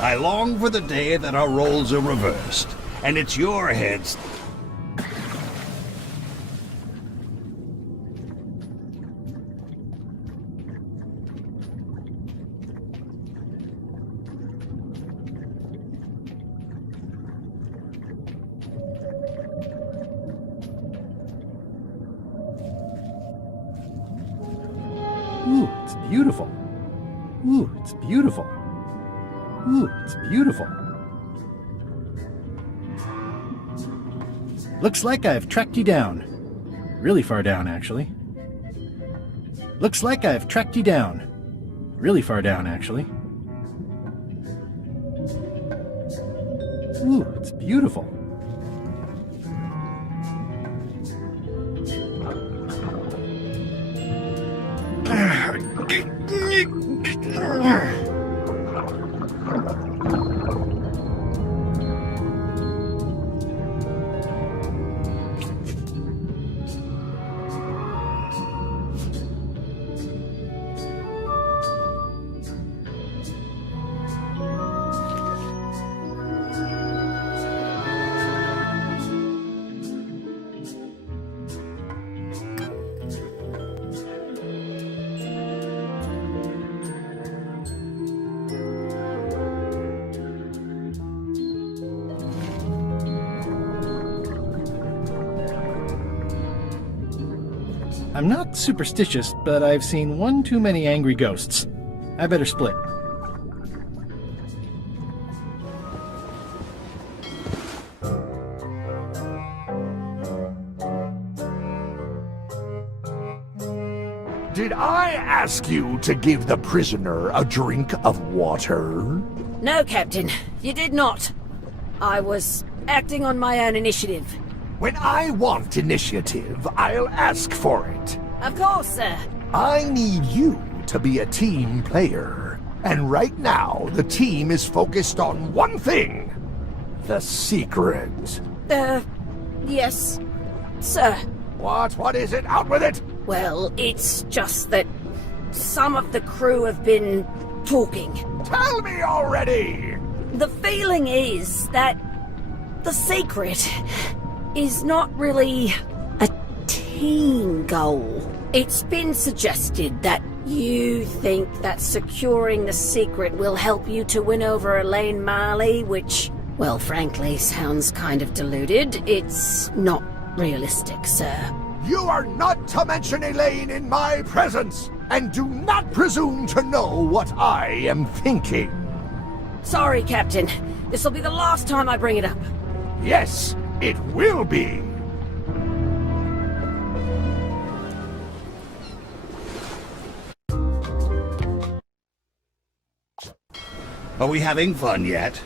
I long for the day that our roles are reversed, and it's your heads. Ooh, it's beautiful. Ooh, it's beautiful. Ooh, it's beautiful. Looks like I've tracked you down. Really far down, actually. Looks like I've tracked you down. Really far down, actually. Ooh, it's beautiful. I'm not superstitious, but I've seen one too many angry ghosts. I better split. Did I ask you to give the prisoner a drink of water? No, Captain, you did not. I was acting on my own initiative. When I want initiative, I'll ask for it. Of course, sir. I need you to be a team player. And right now, the team is focused on one thing. The secret. Yes, sir. What is it? Out with it! Well, it's just that some of the crew have been talking. Tell me already! The feeling is that the secret is not really a team goal. It's been suggested that you think that securing the secret will help you to win over Elaine Marley, which, well, frankly, sounds kind of deluded. It's not realistic, sir. You are not to mention Elaine in my presence, and do not presume to know what I am thinking. Sorry, Captain. This'll be the last time I bring it up. Yes, it will be. Are we having fun yet?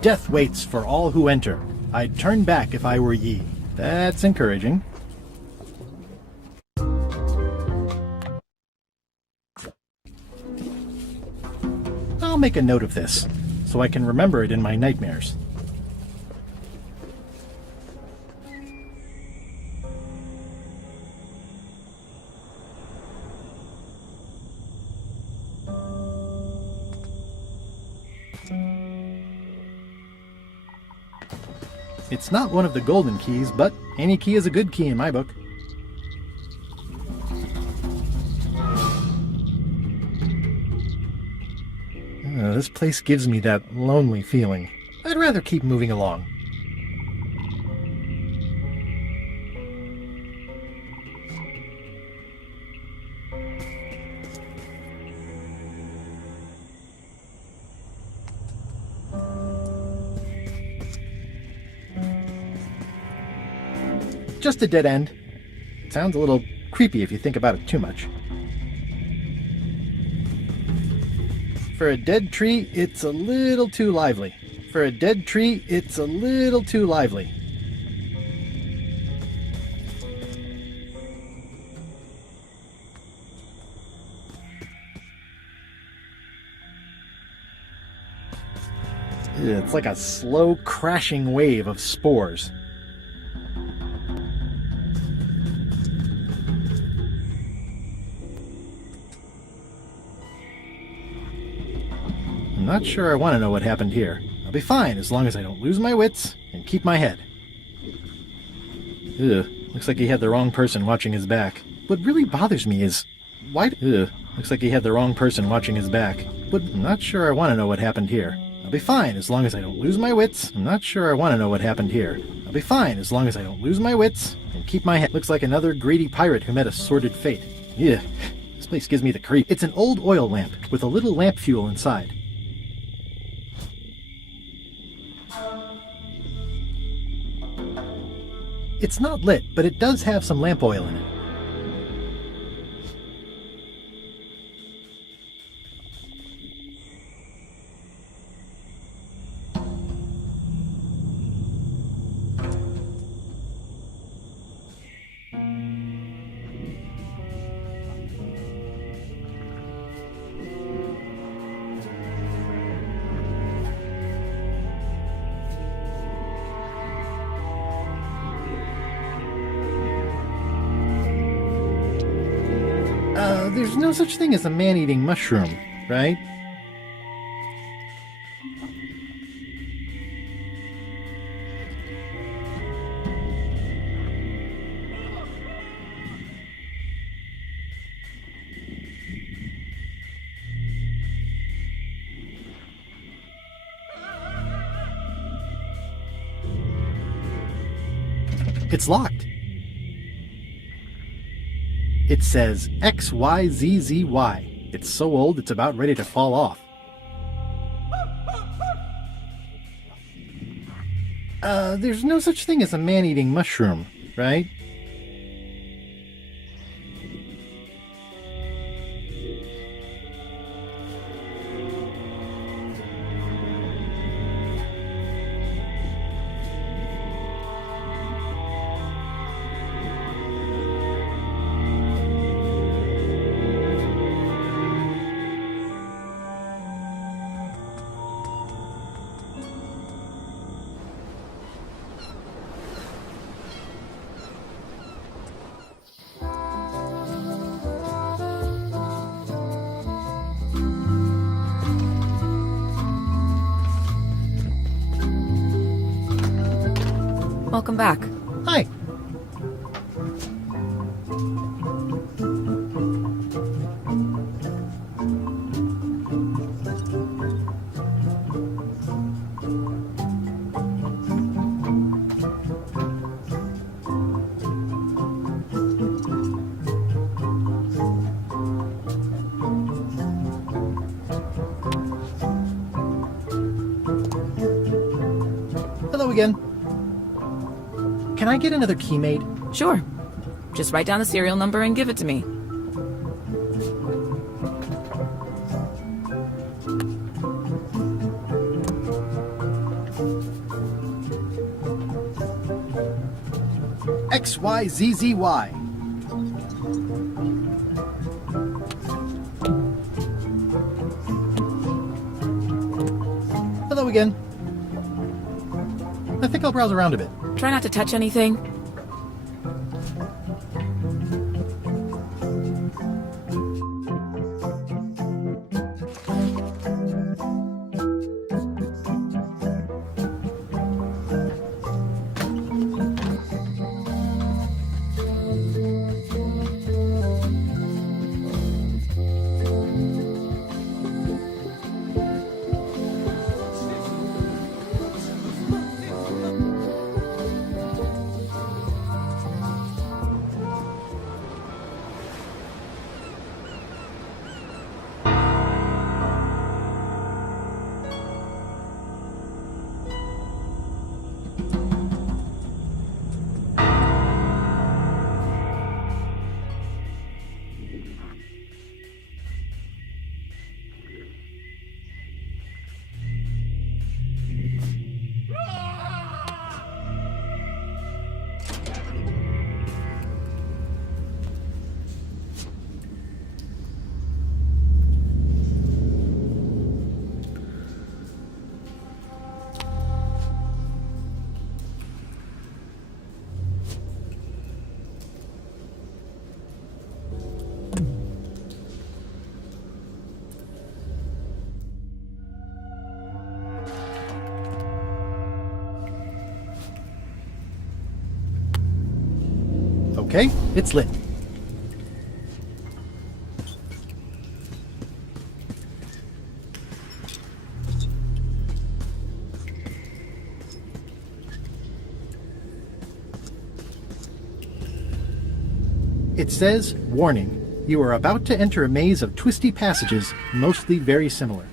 Death waits for all who enter. I'd turn back if I were ye. That's encouraging. I'll make a note of this, so I can remember it in my nightmares. It's not one of the golden keys, but any key is a good key in my book. This place gives me that lonely feeling. I'd rather keep moving along. Just a dead end. It sounds a little creepy if you think about it too much. For a dead tree, it's a little too lively. For a dead tree, it's a little too lively. It's like a slow crashing wave of spores. I'm not sure I want to know what happened here. I'll be fine as long as I don't lose my wits and keep my head. Ugh, looks like he had the wrong person watching his back. What really bothers me is... why... Ugh, looks like he had the wrong person watching his back. But I'm not sure I want to know what happened here. I'll be fine as long as I don't lose my wits. I'm not sure I want to know what happened here. I'll be fine as long as I don't lose my wits and keep my head. Looks like another greedy pirate who met a sordid fate. Yeah, this place gives me the creep. It's an old oil lamp with a little lamp fuel inside. It's not lit, but it does have some lamp oil in it. There's no such thing as a man-eating mushroom, right? It's locked. It says XYZZY. It's so old it's about ready to fall off. There's no such thing as a man-eating mushroom, right? Welcome back. Hi. Hello again. Can I get another key made? Sure. Just write down the serial number and give it to me. XYZZY. Hello again. I think I'll browse around a bit. Try not to touch anything. Okay, it's lit. It says, "Warning, you are about to enter a maze of twisty passages, mostly very similar."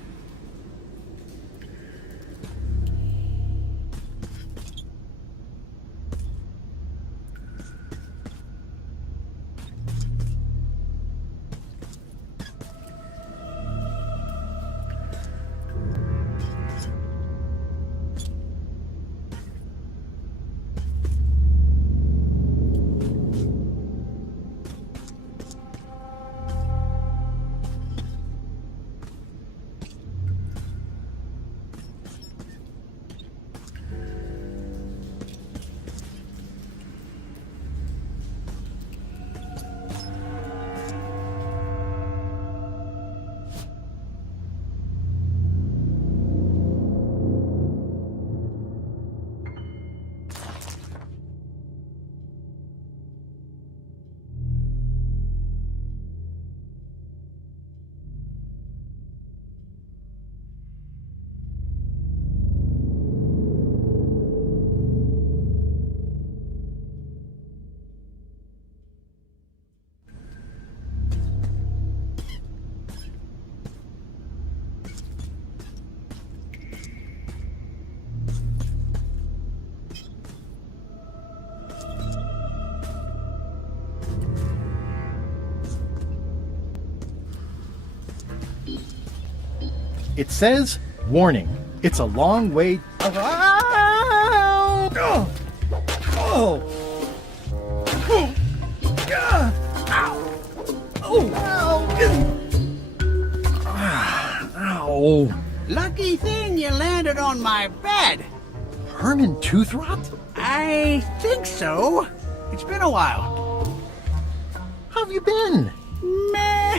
It says, "Warning, it's a long way." Ow. Lucky thing you landed on my bed. Herman tooth rot? I think so. It's been a while. How have you been? Meh.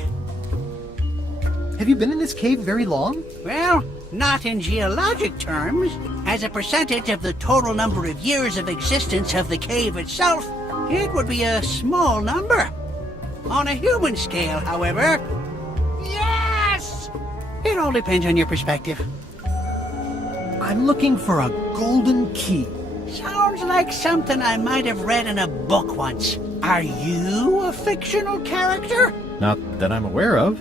Have you been in this cave very long? Well, not in geologic terms. As a percentage of the total number of years of existence of the cave itself, it would be a small number. On a human scale, however, yes! It all depends on your perspective. I'm looking for a golden key. Sounds like something I might have read in a book once. Are you a fictional character? Not that I'm aware of.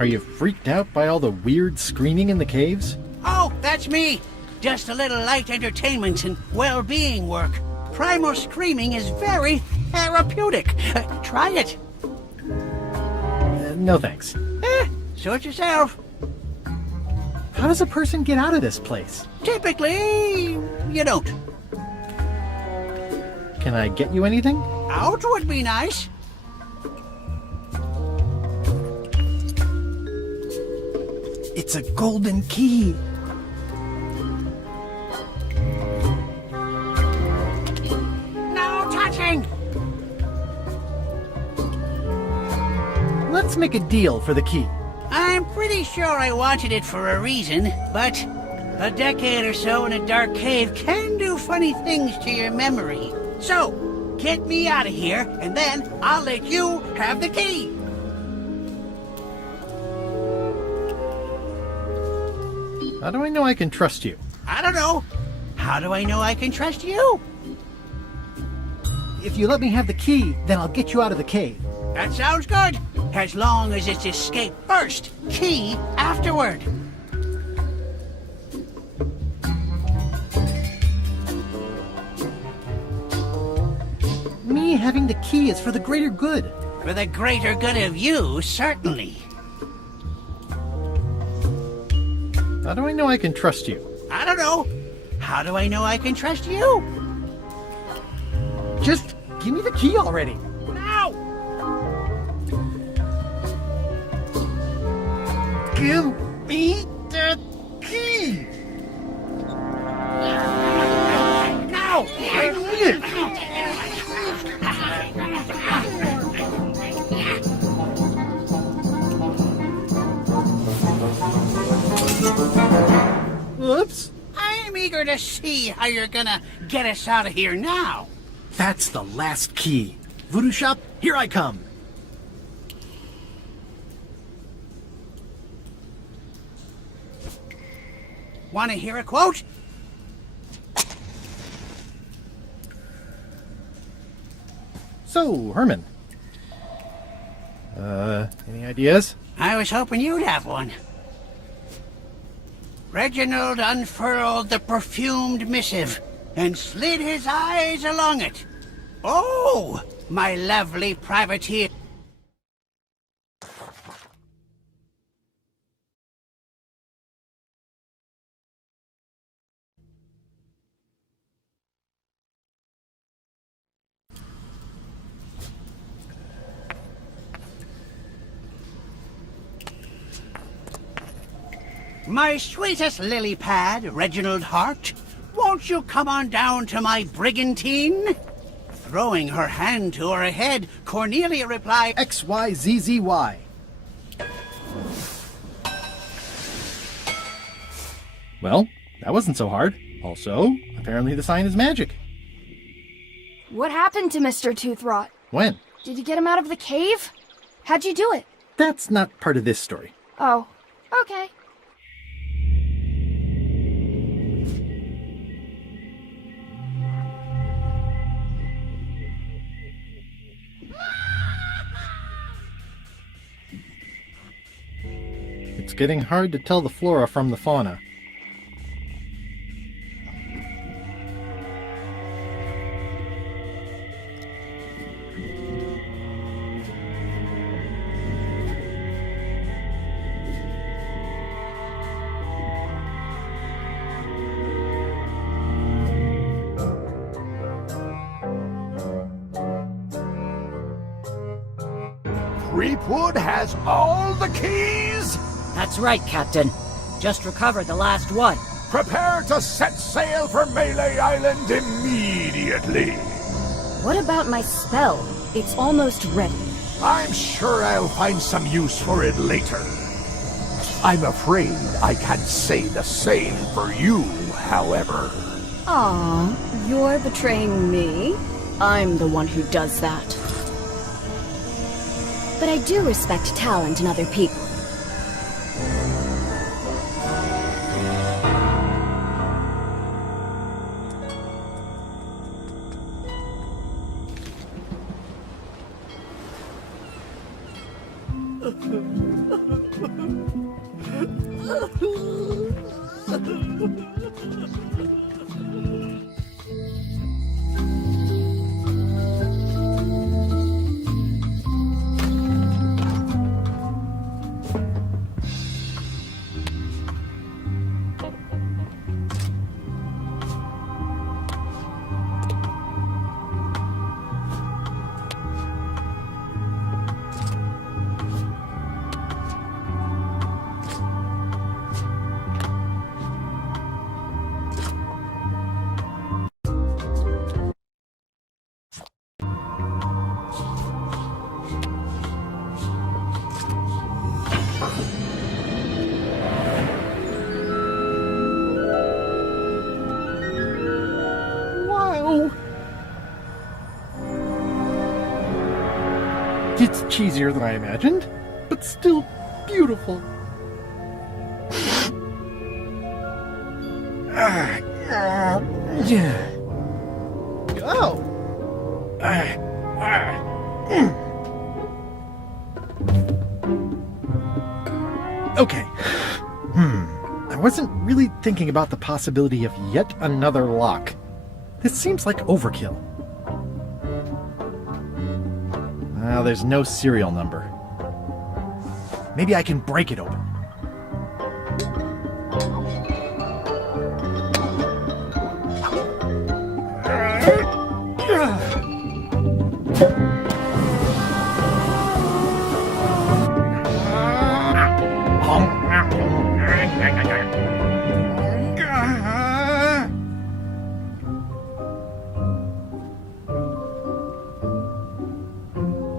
Are you freaked out by all the weird screaming in the caves? Oh, that's me. Just a little light entertainment and well-being work. Primal screaming is very therapeutic. Try it. No thanks. Suit yourself. How does a person get out of this place? Typically, you don't. Can I get you anything? Out would be nice. It's a golden key. No touching. Let's make a deal for the key. I'm pretty sure I wanted it for a reason, but a decade or so in a dark cave can do funny things to your memory. So, get me out of here, and then I'll let you have the key. How do I know I can trust you? I don't know. How do I know I can trust you? If you let me have the key, then I'll get you out of the cave. That sounds good. As long as it's escape first, key afterward. Me having the key is for the greater good. For the greater good of you, certainly. How do I know I can trust you? I don't know. How do I know I can trust you? Just give me the key already. Now! Give me the key. Now! I need it. Oops. I I'm eager to see how you're gonna get us out of here now. That's the last key. Voodoo Shop, here I come. Want to hear a quote? So, Herman. Any ideas? I was hoping you'd have one. Reginald unfurled the perfumed missive and slid his eyes along it. Oh, my lovely privateer. My sweetest lily pad, Reginald Hart, won't you come on down to my brigantine? Throwing her hand to her head, Cornelia replied, XYZZY. Well, that wasn't so hard. Also, apparently the sign is magic. What happened to Mr. Toothrot? When? Did you get him out of the cave? How'd you do it? That's not part of this story. Oh, okay. It's getting hard to tell the flora from the fauna. Creepwood has all the keys? That's right, Captain. Just recovered the last one. Prepare to set sail for Melee Island immediately. What about my spell? It's almost ready. I'm sure I'll find some use for it later. I'm afraid I can't say the same for you, however. Aw, you're betraying me? I'm the one who does that. But I do respect talent in other people. It's cheesier than I imagined, but still beautiful. Oh! Okay. I wasn't really thinking about the possibility of yet another lock. This seems like overkill. Well, there's no serial number. Maybe I can break it open.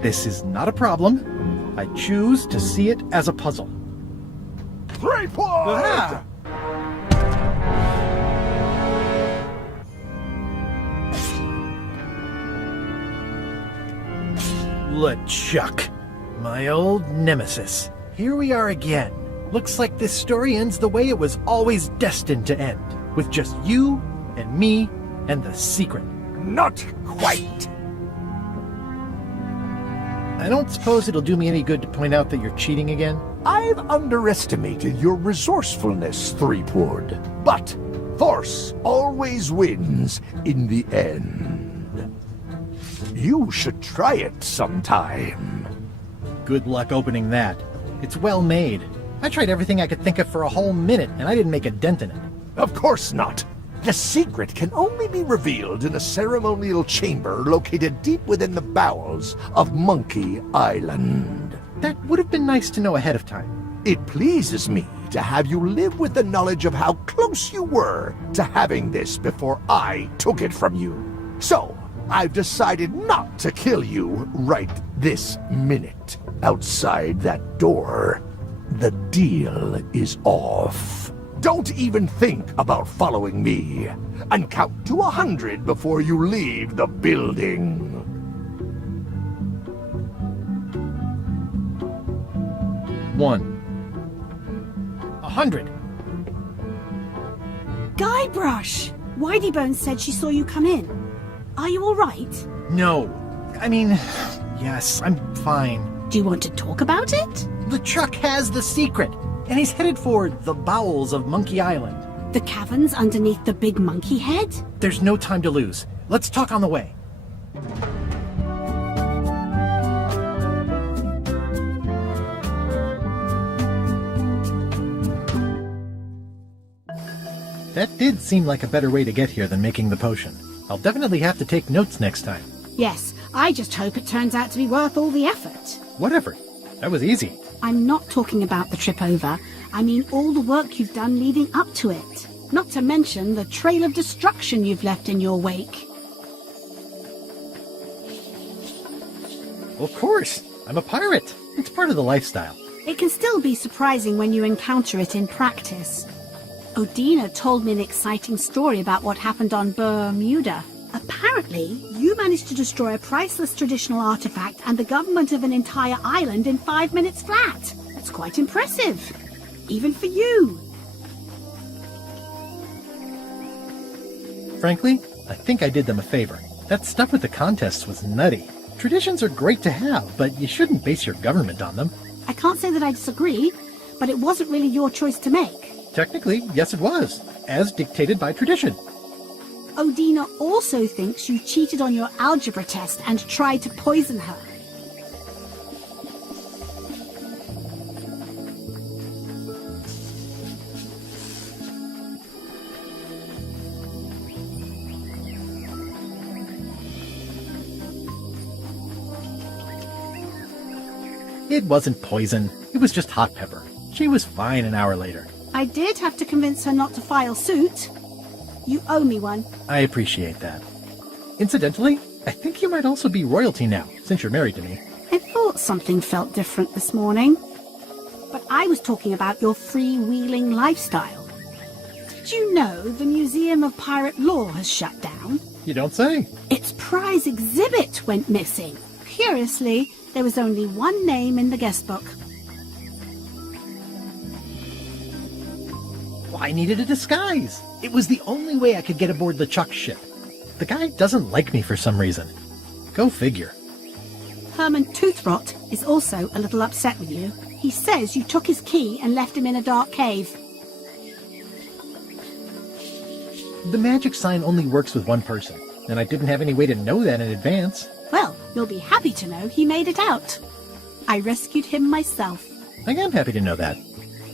This is not a problem. I choose to see it as a puzzle. Creepwood! LeChuck, my old nemesis. Here we are again. Looks like this story ends the way it was always destined to end, with just you and me and the secret. Not quite. I don't suppose it'll do me any good to point out that you're cheating again? I've underestimated your resourcefulness, Threepwood. But force always wins in the end. You should try it sometime. Good luck opening that. It's well made. I tried everything I could think of for a whole minute, and I didn't make a dent in it. Of course not. The secret can only be revealed in a ceremonial chamber located deep within the bowels of Monkey Island. That would have been nice to know ahead of time. It pleases me to have you live with the knowledge of how close you were to having this before I took it from you. So, I've decided not to kill you right this minute. Outside that door, the deal is off. Don't even think about following me, and count to 100 before you leave the building. 1. 100. Guybrush! Whiteybones said she saw you come in. Are you all right? No. I mean, yes, I'm fine. Do you want to talk about it? LeChuck has the secret, and he's headed for the bowels of Monkey Island. The caverns underneath the big monkey head? There's no time to lose. Let's talk on the way. That did seem like a better way to get here than making the potion. I'll definitely have to take notes next time. Yes, I just hope it turns out to be worth all the effort. Whatever. That was easy. I'm not talking about the trip over. I mean all the work you've done leading up to it. Not to mention the trail of destruction you've left in your wake. Of course. I'm a pirate. It's part of the lifestyle. It can still be surprising when you encounter it in practice. Odina told me an exciting story about what happened on Bermuda. Apparently, you managed to destroy a priceless traditional artifact and the government of an entire island in 5 minutes flat. That's quite impressive. Even for you. Frankly, I think I did them a favor. That stuff with the contests was nutty. Traditions are great to have, but you shouldn't base your government on them. I can't say that I disagree, but it wasn't really your choice to make. Technically, yes it was, as dictated by tradition. Odina also thinks you cheated on your algebra test and tried to poison her. It wasn't poison. It was just hot pepper. She was fine an hour later. I did have to convince her not to file suit. You owe me one. I appreciate that. Incidentally, I think you might also be royalty now, since you're married to me. I thought something felt different this morning. But I was talking about your freewheeling lifestyle. Did you know the Museum of Pirate Lore has shut down? You don't say. Its prize exhibit went missing. Curiously, there was only one name in the guest book. I needed a disguise. It was the only way I could get aboard LeChuck's ship. The guy doesn't like me for some reason. Go figure. Herman Toothrot is also a little upset with you. He says you took his key and left him in a dark cave. The magic sign only works with one person, and I didn't have any way to know that in advance. Well, you'll be happy to know he made it out. I rescued him myself. I am happy to know that.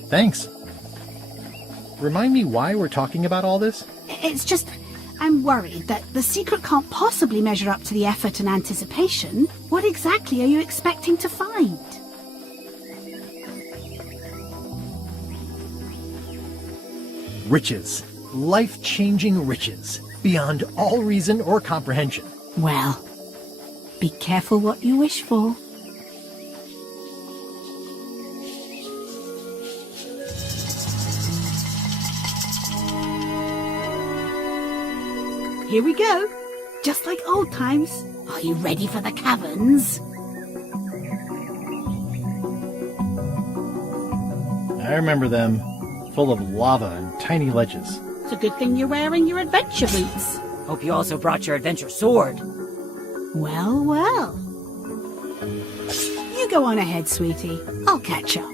Thanks. Remind me why we're talking about all this? It's just, I'm worried that the secret can't possibly measure up to the effort and anticipation. What exactly are you expecting to find? Riches. Life-changing riches. Beyond all reason or comprehension. Well, be careful what you wish for. Here we go. Just like old times. Are you ready for the caverns? I remember them. Full of lava and tiny ledges. It's a good thing you're wearing your adventure boots. Hope you also brought your adventure sword. Well, well. You go on ahead, sweetie. I'll catch up.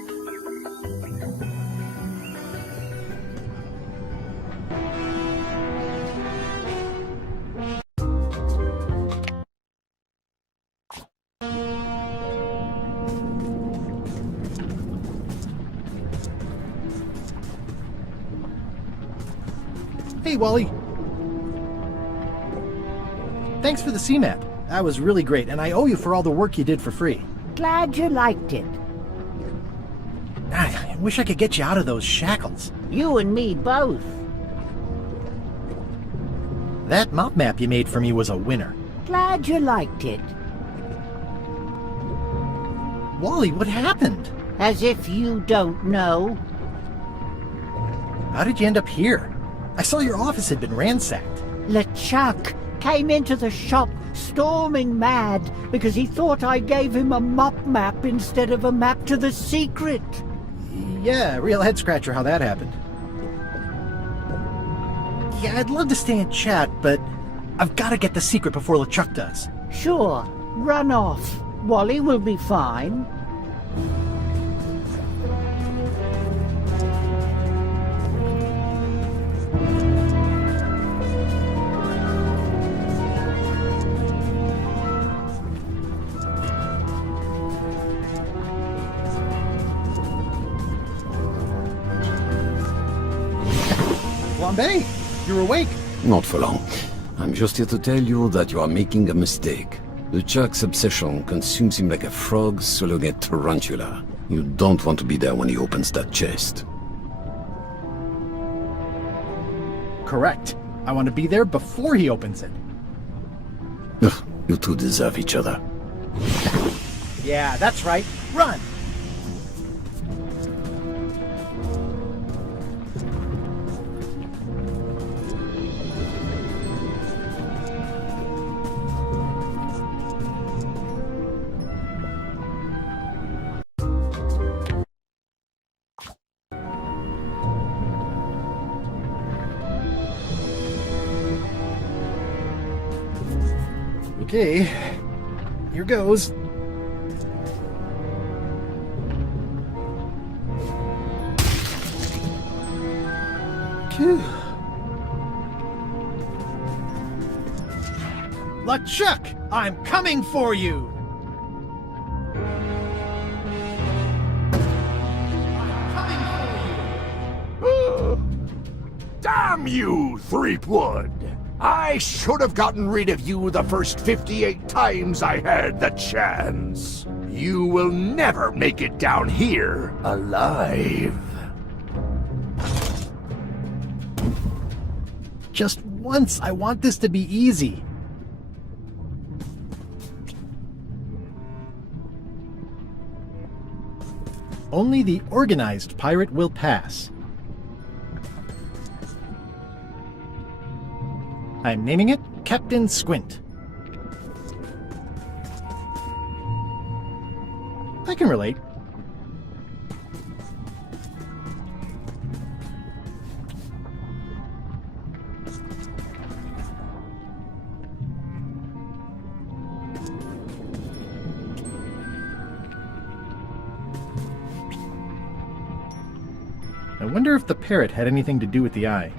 Hey, Wally. Thanks for the C-map. That was really great, and I owe you for all the work you did for free. Glad you liked it. I wish I could get you out of those shackles. You and me both. That mop map you made for me was a winner. Glad you liked it. Wally, what happened? As if you don't know. How did you end up here? I saw your office had been ransacked. LeChuck came into the shop storming mad because he thought I gave him a mop map instead of a map to the secret. Yeah, real head scratcher how that happened. Yeah, I'd love to stay and chat, but I've got to get the secret before LeChuck does. Sure, run off. Wally will be fine. Flambe, you're awake. Not for long. I'm just here to tell you that you are making a mistake. LeChuck's obsession consumes him like a frog swallowing a tarantula. You don't want to be there when he opens that chest. Correct. I want to be there before he opens it. Ugh, you two deserve each other. Yeah, that's right. Run! Okay, here goes. Phew. LeChuck, I'm coming for you! Damn you, Threepwood! I should have gotten rid of you the first 58 times I had the chance. You will never make it down here alive. Just once, I want this to be easy. Only the organized pirate will pass. I'm naming it Captain Squint. I can relate. I wonder if the parrot had anything to do with the eye.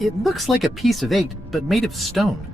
It looks like a piece of 8, but made of stone.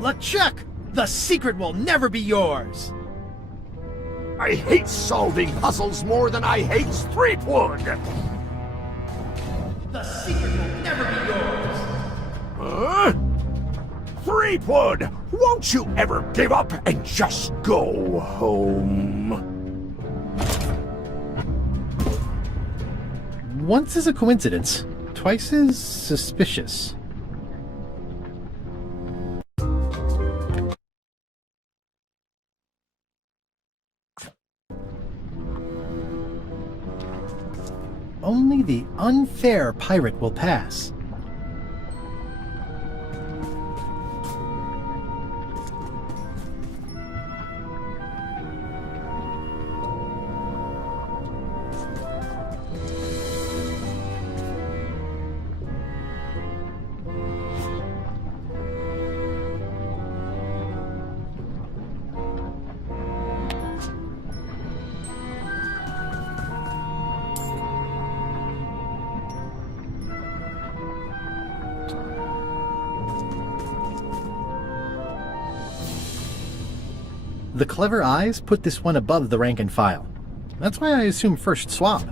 LeChuck! The secret will never be yours! I hate solving puzzles more than I hate Threepwood! The secret will never be yours! Huh? Threepwood! Won't you ever give up and just go home? Once is a coincidence, twice is suspicious. Only the unfair pirate will pass. The clever eyes put this one above the rank and file. That's why I assume first swap.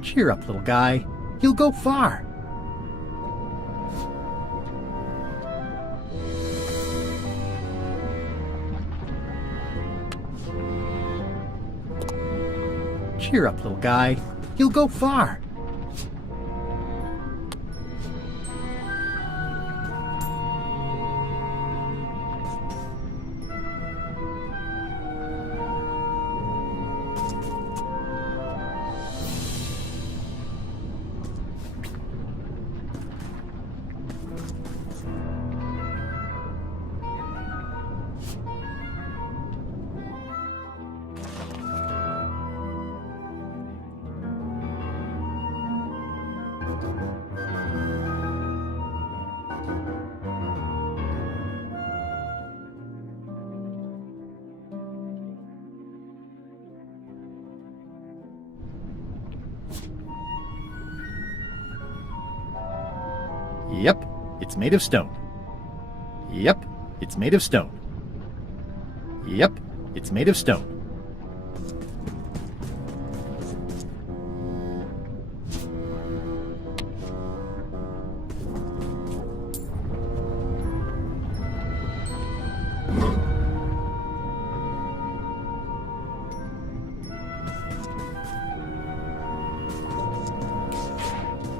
Cheer up, little guy. You'll go far. Cheer up, little guy. You'll go far. Yep, it's made of stone. Yep, it's made of stone. Yep, it's made of stone.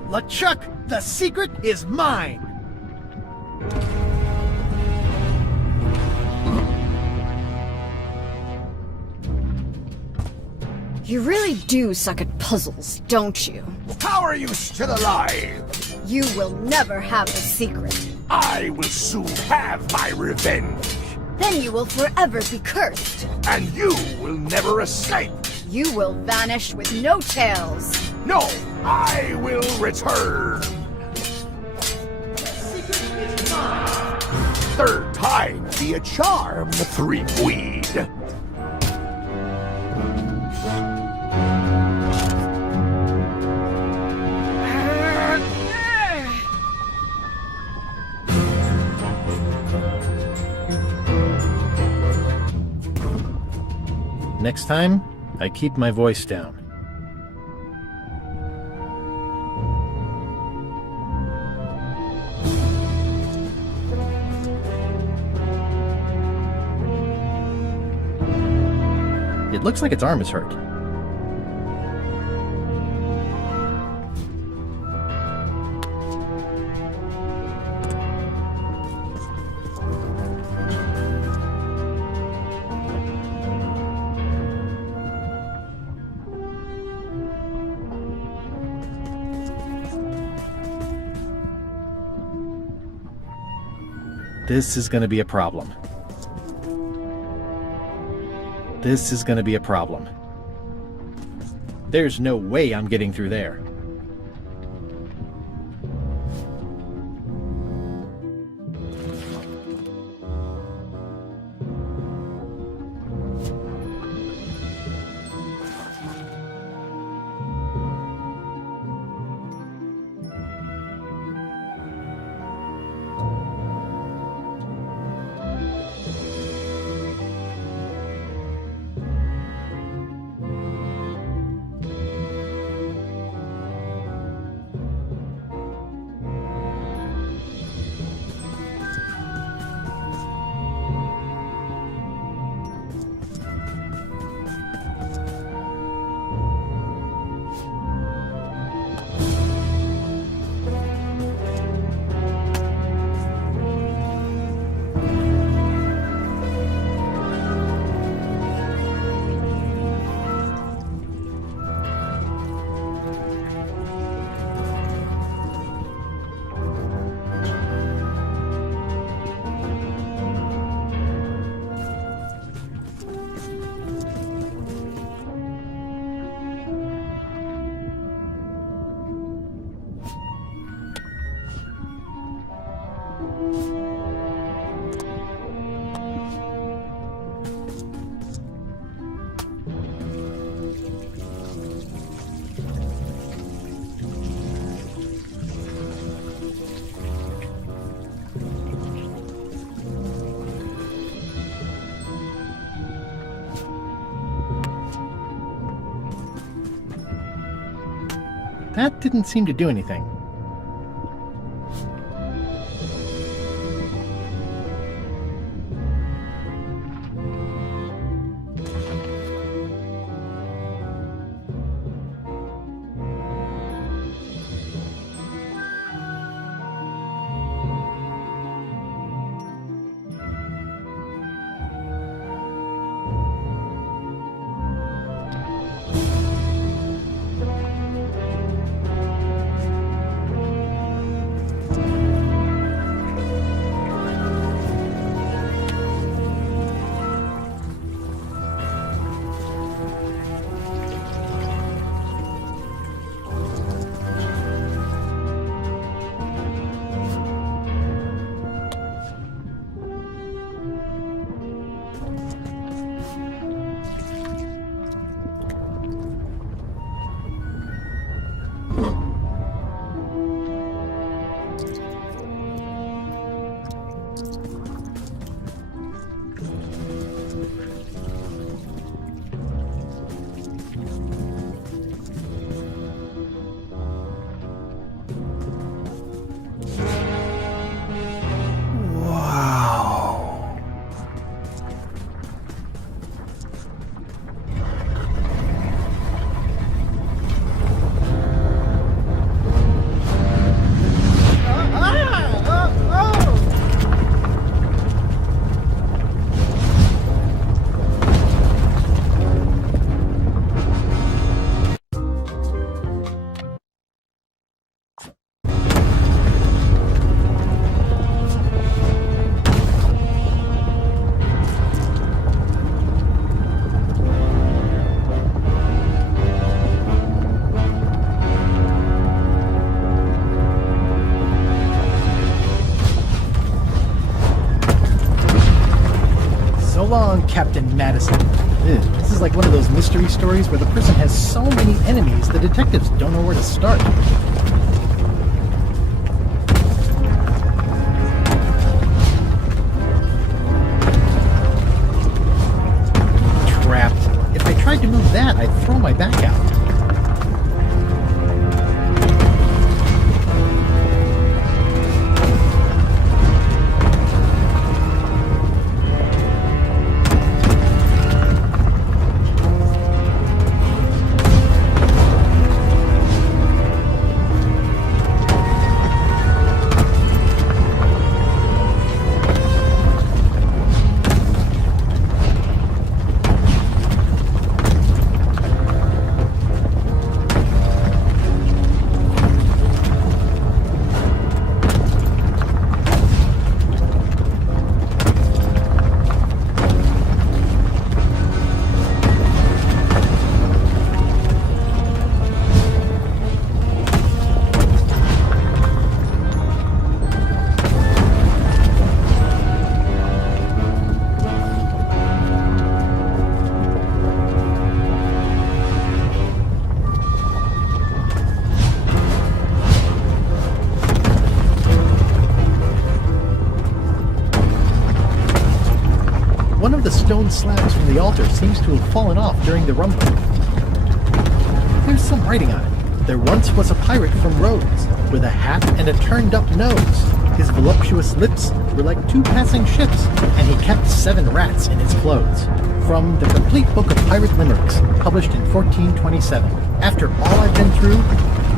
LeChuck, the secret is mine! You really do suck at puzzles, don't you? How are you still alive? You will never have the secret. I will soon have my revenge. Then you will forever be cursed. And you will never escape. You will vanish with no tails. No, I will return. Third time be a charm, Threepweed. Next time, I keep my voice down. It looks like its arm is hurt. This is going to be a problem. This is going to be a problem. There's no way I'm getting through there. That didn't seem to do anything. Long, Captain Madison. This is like one of those mystery stories where the person has so many enemies, the detectives don't know where to start. Trapped. If I tried to move that, I'd throw my back out. One of the stone slabs from the altar seems to have fallen off during the rumbling. There's some writing on it. There once was a pirate from Rhodes, with a hat and a turned-up nose. His voluptuous lips were like two passing ships, and he kept 7 rats in his clothes. From The Complete Book of Pirate Limericks, published in 1427. After all I've been through,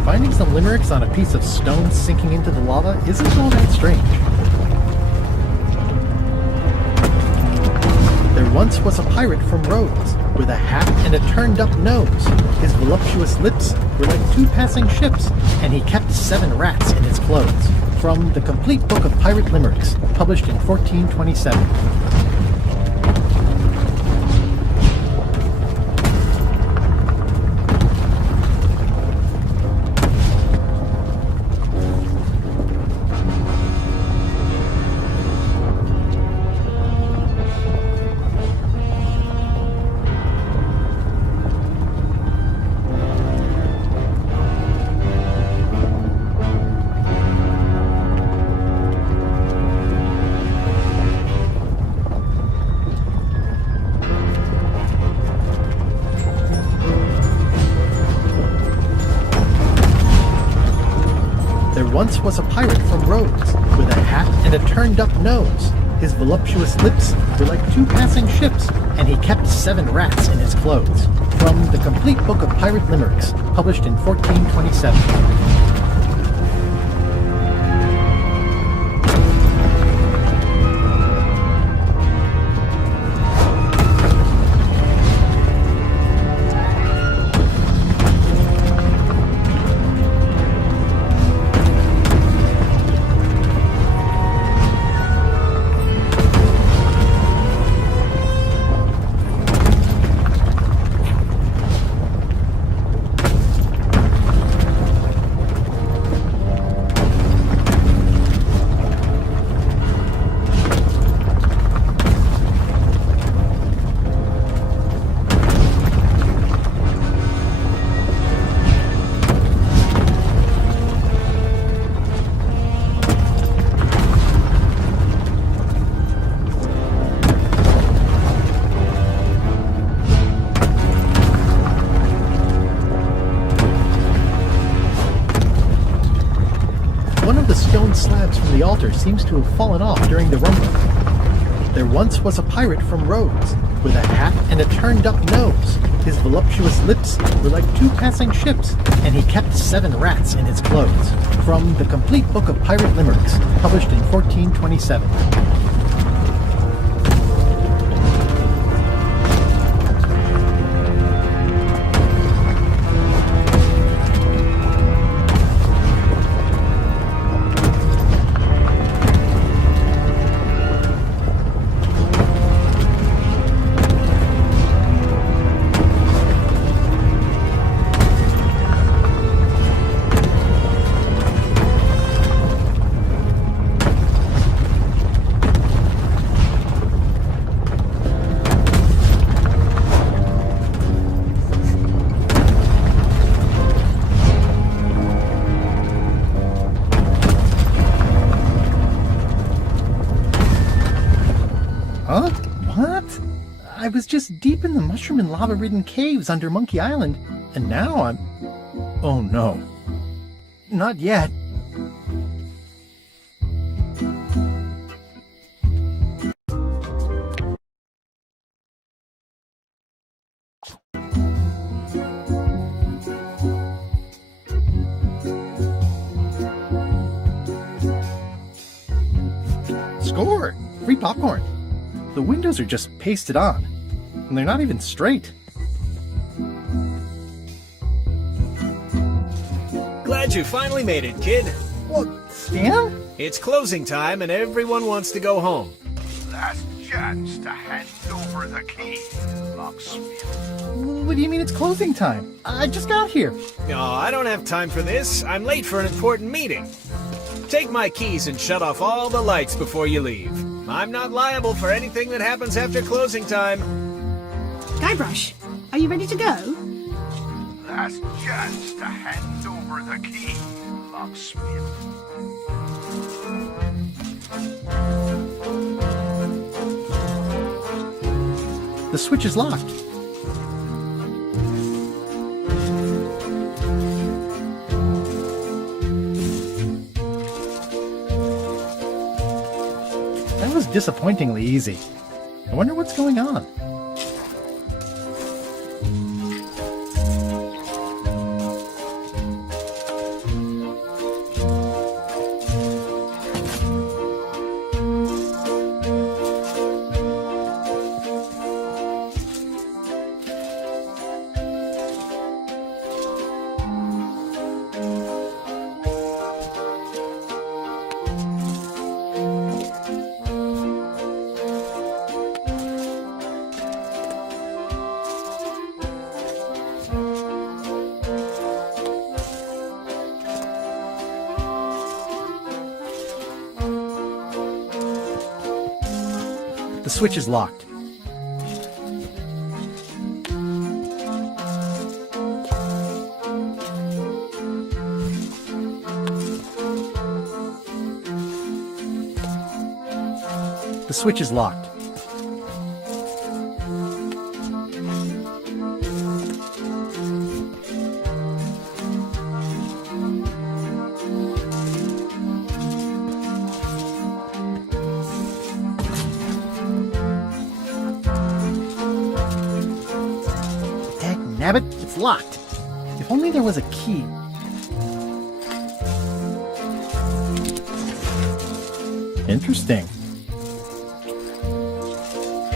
finding some limericks on a piece of stone sinking into the lava isn't all that strange. There once was a pirate from Rhodes, with a hat and a turned-up nose. His voluptuous lips were like two passing ships, and he kept 7 rats in his clothes. From The Complete Book of Pirate Limericks, published in 1427. Once was a pirate from Rhodes, with a hat and a turned-up nose. His voluptuous lips were like two passing ships, and he kept 7 rats in his clothes. From The Complete Book of Pirate Limericks, published in 1427. Slabs from the altar seems to have fallen off during the rumbling. There once was a pirate from Rhodes, with a hat and a turned-up nose. His voluptuous lips were like two passing ships, and he kept 7 rats in his clothes. From The Complete Book of Pirate Limericks, published in 1427. Huh? What? I was just deep in the mushroom and lava-ridden caves under Monkey Island, and now I'm... Oh no. Not yet. Score! Free popcorn. The windows are just pasted on, and they're not even straight. Glad you finally made it, kid. What, Stan? It's closing time and everyone wants to go home. Last chance to hand over the key, locksmith. What do you mean it's closing time? I just got here. Oh, I don't have time for this. I'm late for an important meeting. Take my keys and shut off all the lights before you leave. I'm not liable for anything that happens after closing time. Guybrush, are you ready to go? Last chance to hand over the key, locksmith. The switch is locked. That was disappointingly easy. I wonder what's going on. The switch is locked. The switch is locked. Nabbit, it's locked. If only there was a key. Interesting.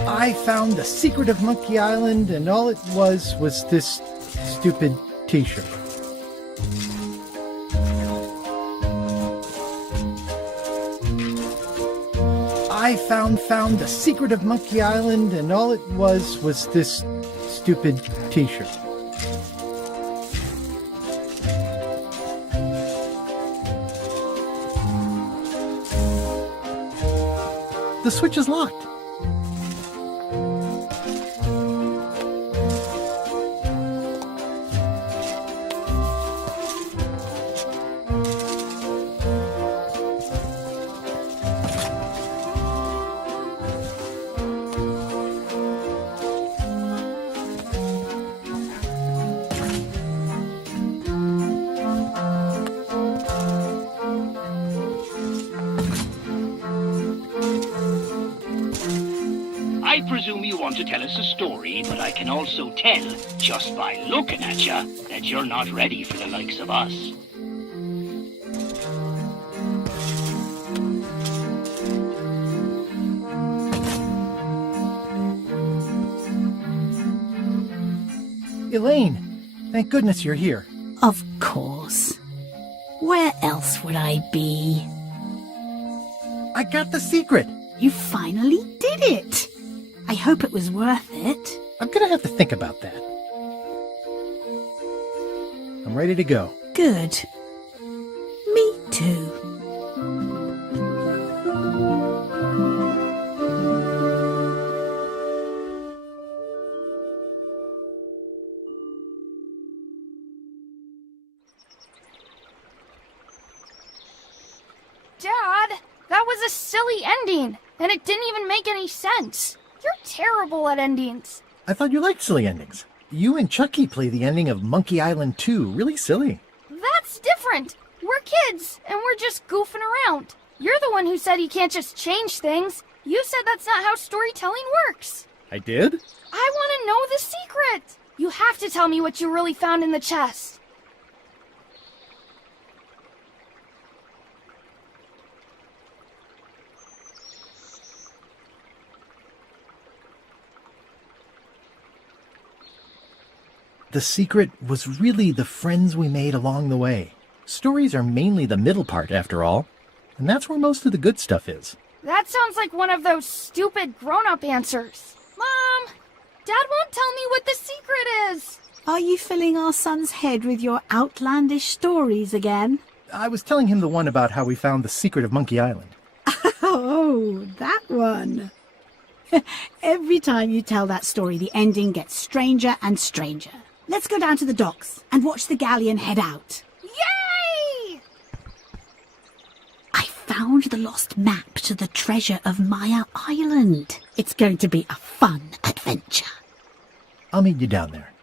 I found the secret of Monkey Island, and all it was this stupid t-shirt. I found the secret of Monkey Island, and all it was this stupid t-shirt. The switch is locked. I presume you want to tell us a story, but I can also tell, just by looking at you, that you're not ready for the likes of us. Elaine, thank goodness you're here. Of course. Where else would I be? I got the secret. You finally did it. I hope it was worth it. I'm gonna have to think about that. I'm ready to go. Good. Me too. Dad, that was a silly ending, and it didn't even make any sense. You're terrible at endings. I thought you liked silly endings. You and Chucky play the ending of Monkey Island 2. Really silly. That's different. We're kids, and we're just goofing around. You're the one who said you can't just change things. You said that's not how storytelling works. I did? I want to know the secret. You have to tell me what you really found in the chest. The secret was really the friends we made along the way. Stories are mainly the middle part, after all. And that's where most of the good stuff is. That sounds like one of those stupid grown-up answers. Mom! Dad won't tell me what the secret is! Are you filling our son's head with your outlandish stories again? I was telling him the one about how we found the secret of Monkey Island. Oh, that one. Every time you tell that story, the ending gets stranger and stranger. Let's go down to the docks and watch the galleon head out. Yay! I found the lost map to the treasure of Maya Island. It's going to be a fun adventure. I'll meet you down there.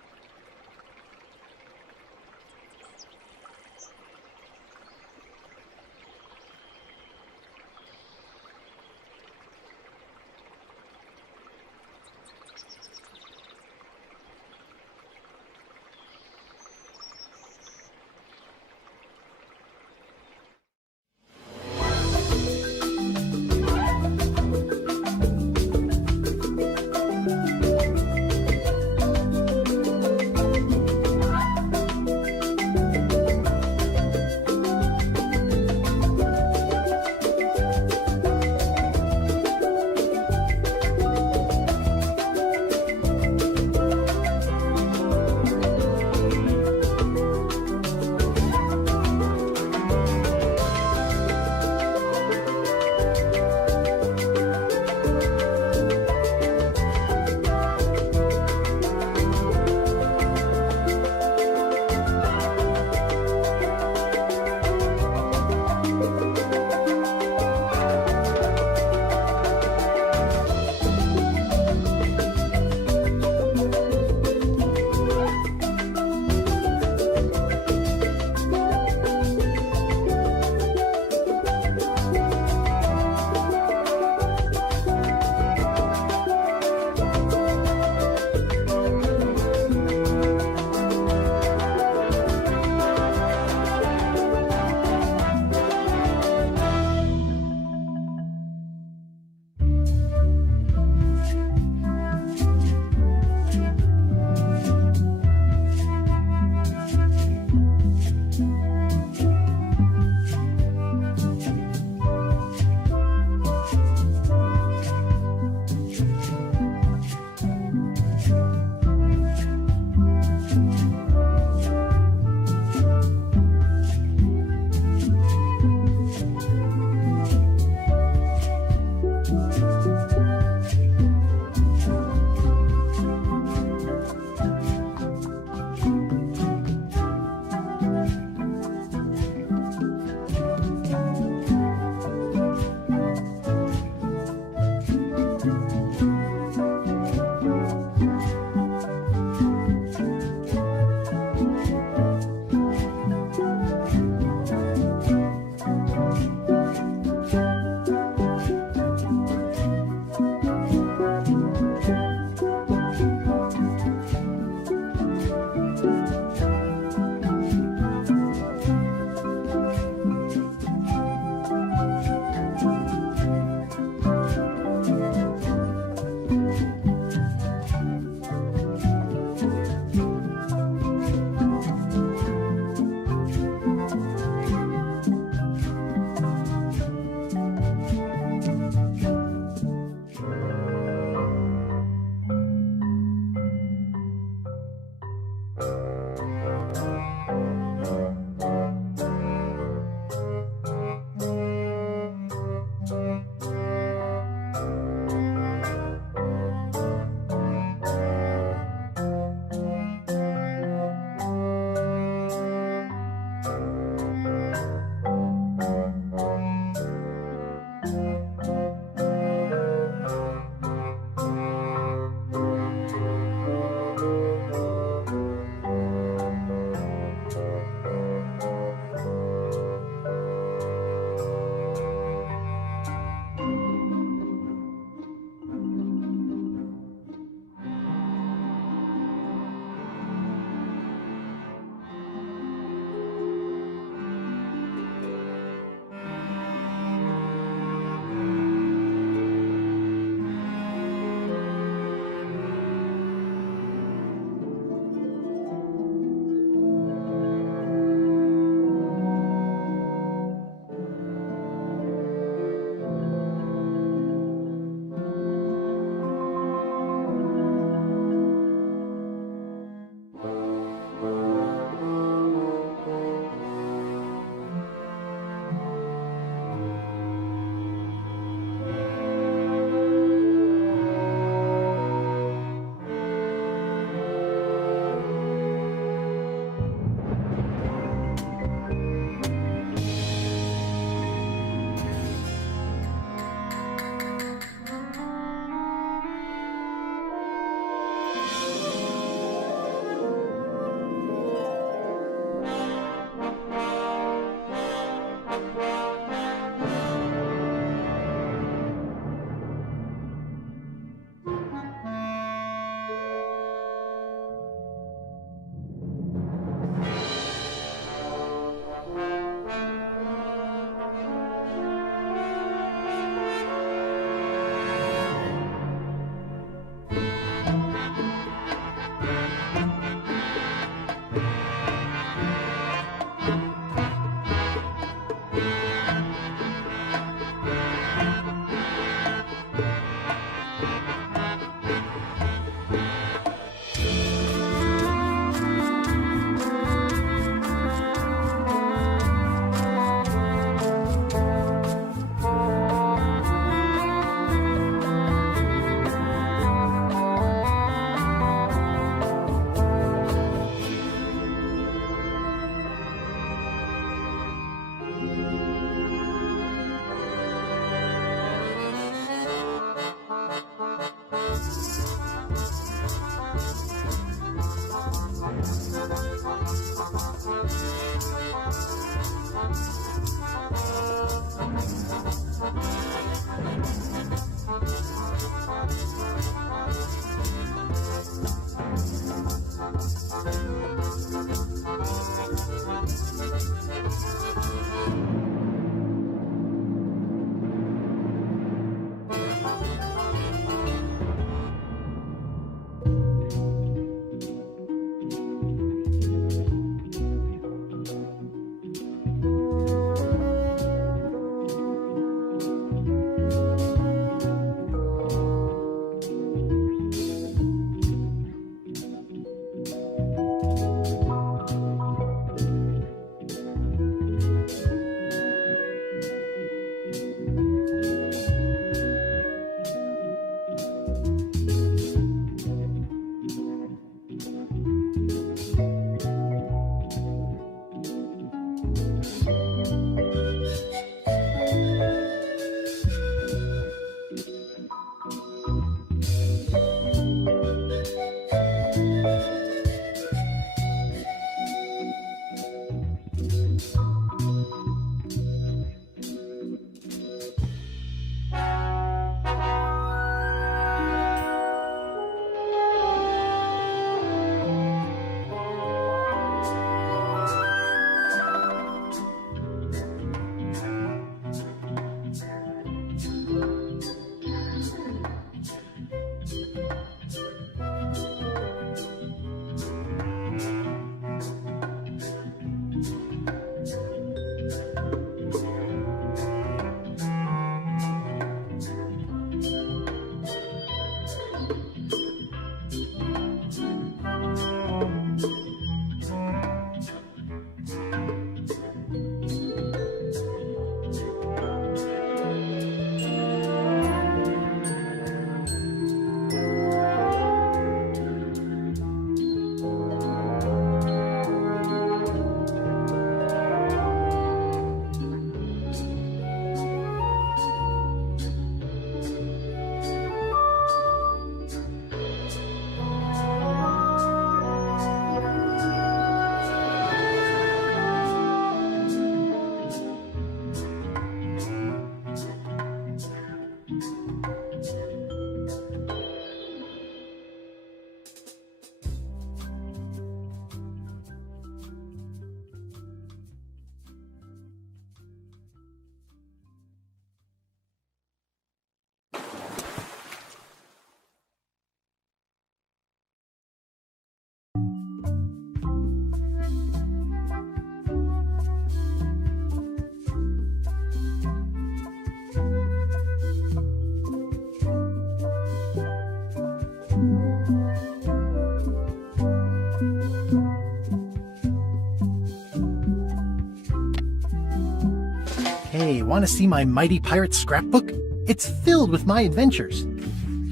Want to see my mighty pirate scrapbook? It's filled with my adventures.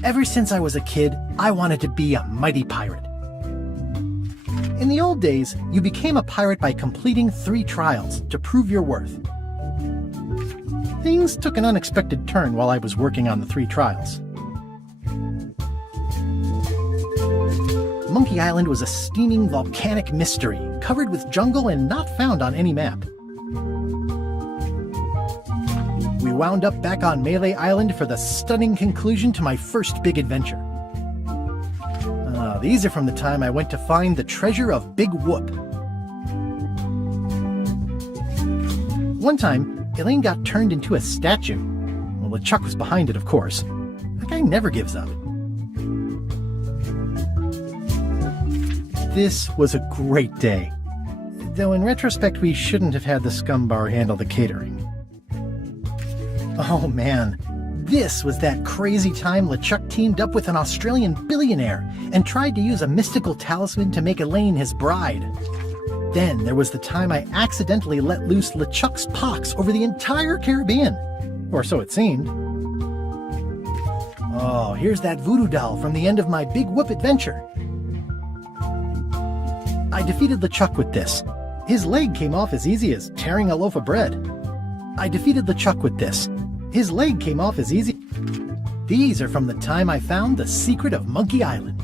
Ever since I was a kid, I wanted to be a mighty pirate. In the old days, you became a pirate by completing 3 trials to prove your worth. Things took an unexpected turn while I was working on the 3 trials. Monkey Island was a steaming volcanic mystery, covered with jungle and not found on any map. We wound up back on Melee Island for the stunning conclusion to my first big adventure. These are from the time I went to find the treasure of Big Whoop. One time, Elaine got turned into a statue. Well, LeChuck was behind it, of course. That guy never gives up. This was a great day. Though in retrospect, we shouldn't have had the scumbar handle the catering. Oh man, this was that crazy time LeChuck teamed up with an Australian billionaire and tried to use a mystical talisman to make Elaine his bride. Then there was the time I accidentally let loose LeChuck's pox over the entire Caribbean. Or so it seemed. Oh, here's that voodoo doll from the end of my Big Whoop adventure. I defeated LeChuck with this. His leg came off as easy as tearing a loaf of bread. I defeated LeChuck with this. His leg came off as easy. These are from the time I found the secret of Monkey Island.